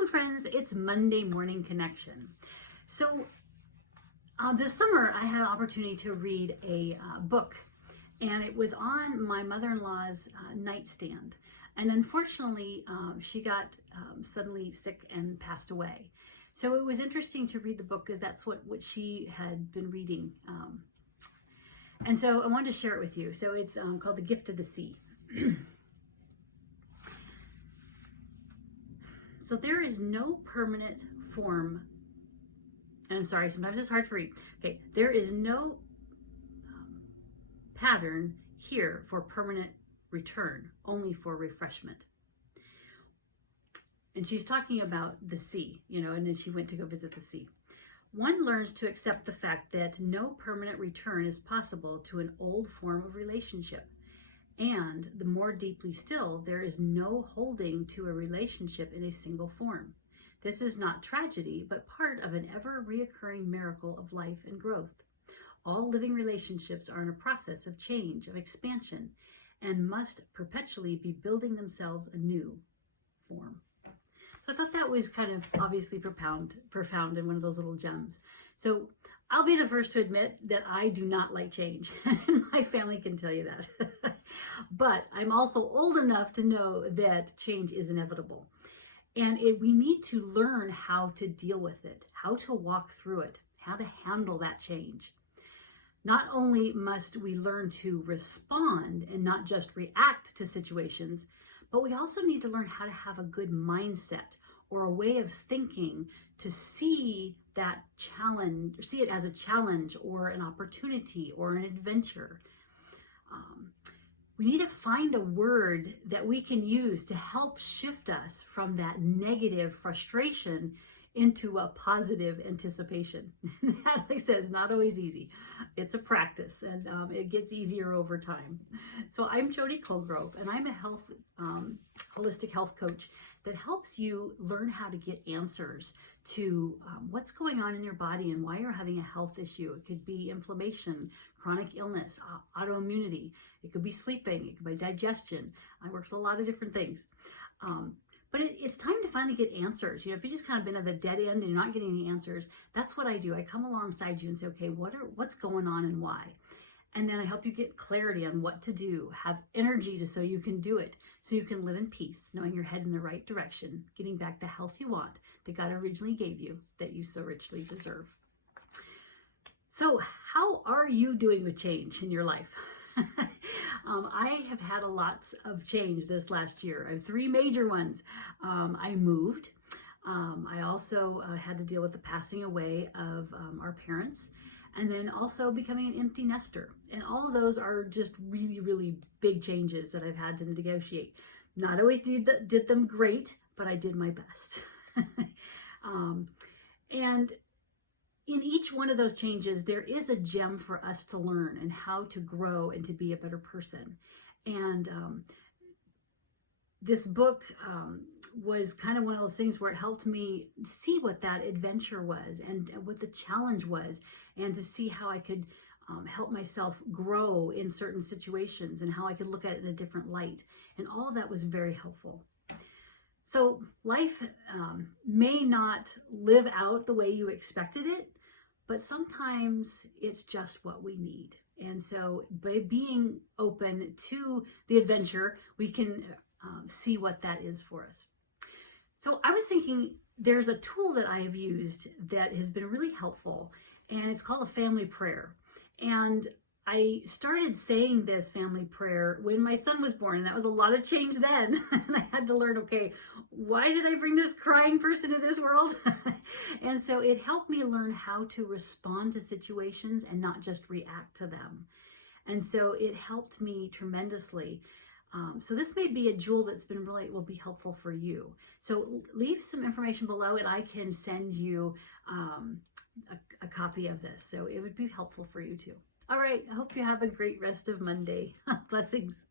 Welcome, friends. It's Monday Morning Connection. So this summer, I had an opportunity to read a book, and it was on my mother-in-law's nightstand. And unfortunately, she got suddenly sick and passed away. So it was interesting to read the book because that's what she had been reading. And so I wanted to share it with you. So it's called The Gift of the Sea. So there is no permanent form, and I'm sorry, sometimes it's hard to read. Okay, there is no pattern here for permanent return, only for refreshment. And she's talking about the sea, and then she went to go visit the sea. One learns to accept the fact that no permanent return is possible to an old form of relationship. And the more deeply still, there is no holding to a relationship in a single form. This is not tragedy, but part of an ever-reoccurring miracle of life and growth. All living relationships are in a process of change, of expansion, and must perpetually be building themselves a new form. So I thought that was kind of obviously profound and one of those little gems. So I'll be the first to admit that I do not like change. My family can tell you that. But I'm also old enough to know that change is inevitable. And we need to learn how to deal with it, how to walk through it, how to handle that change. Not only must we learn to respond and not just react to situations, but we also need to learn how to have a good mindset or a way of thinking to see that challenge, see it as a challenge or an opportunity or an adventure. We need to find a word that we can use to help shift us from that negative frustration into a positive anticipation. That, like I said, is not always easy. It's a practice, and it gets easier over time. So I'm Jody Colgrove, and I'm a holistic health coach that helps you learn how to get answers to what's going on in your body and why you're having a health issue. It could be inflammation, chronic illness, autoimmunity. It could be sleeping. It could be digestion. I work with a lot of different things. But it's time to finally get answers. If you've just kind of been at a dead end and you're not getting any answers, that's what I do. I come alongside you and say, okay, what's going on and why? And then I help you get clarity on what to do, have energy so you can do it, so you can live in peace, knowing you're heading in the right direction, getting back the health you want, that God originally gave you, that you so richly deserve. So how are you doing with change in your life? I have had a lot of change this last year. I have 3 major ones. I moved. I also had to deal with the passing away of our parents, and then also becoming an empty nester. And all of those are just really, really big changes that I've had to negotiate. Not always did them great, but I did my best. And in each one of those changes, there is a gem for us to learn and how to grow and to be a better person. And this book was kind of one of those things where it helped me see what that adventure was and what the challenge was, and to see how I could help myself grow in certain situations and how I could look at it in a different light. And all of that was very helpful. So life may not live out the way you expected it, but sometimes it's just what we need. And so by being open to the adventure, we can see what that is for us. So I was thinking there's a tool that I have used that has been really helpful, and it's called a family prayer. And I started saying this family prayer when my son was born, and that was a lot of change then. And I had to learn, okay, why did I bring this crying person into this world? And so it helped me learn how to respond to situations and not just react to them. And so it helped me tremendously. So this may be a jewel that's been will be helpful for you. So leave some information below, and I can send you a copy of this. So it would be helpful for you too. All right, I hope you have a great rest of Monday. Blessings.